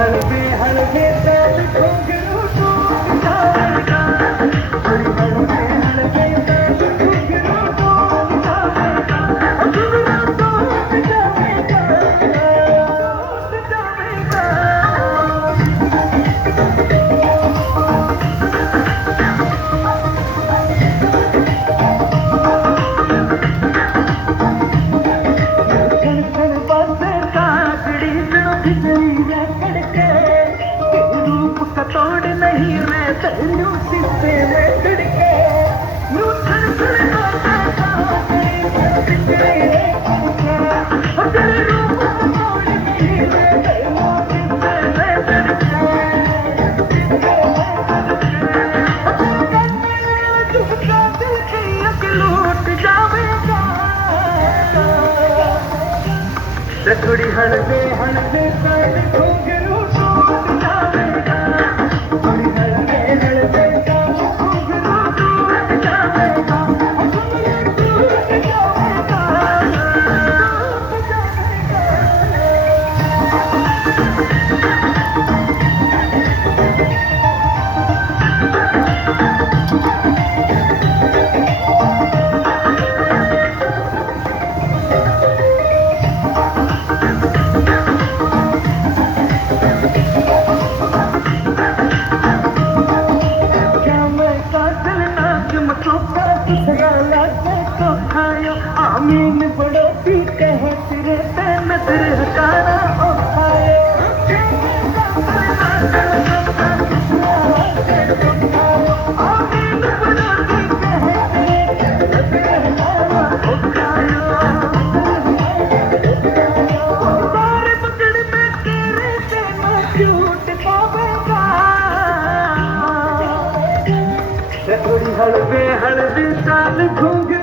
हलवे हलवे साथ घुंघरू टूट जाएगा, थोड़ी हलवे हलवे साथ घुंघरू टूट जाएगा, घुंघरू टूट जाएगा, टूट जाएगा। खड़ खड़ बाजे काकड़ी सुनो खिचड़ी रे कड़के, रूप का तोड़ नहीं मैं तेनू शीशे में खड़के, यूं खड़ खड़ बाजे काकड़ी सुनो खिचड़ी रे कड़के, और तेरे रूप का तोड़ नहीं मैं तेनू शीशे में खड़के, शीशे में खड़के, और तेरे चुपका दिल की अग लूट जावेगा। थोड़ी हलवे हलवे साथ घुंघरू टूट जाएगा, थोड़ी हलवे हलवे साथ घुंघरू टूट जाएगा, घुंघरू टूट जाएगा, टूट जाएगा। क्या मैं काजल नाज़ मसोका तुझरा लागे तो खायो, आमीन बड़ो भी कहे तेरे पे नजर हटाना ओ खायो। आमीन बड़ो भी कहे तेरे पे नजर हटाना ओ खायो। बार पकड़ में तेरे से मैं झूठ पावेगा, थोड़ी हलवे हलवे साथ घुंघरू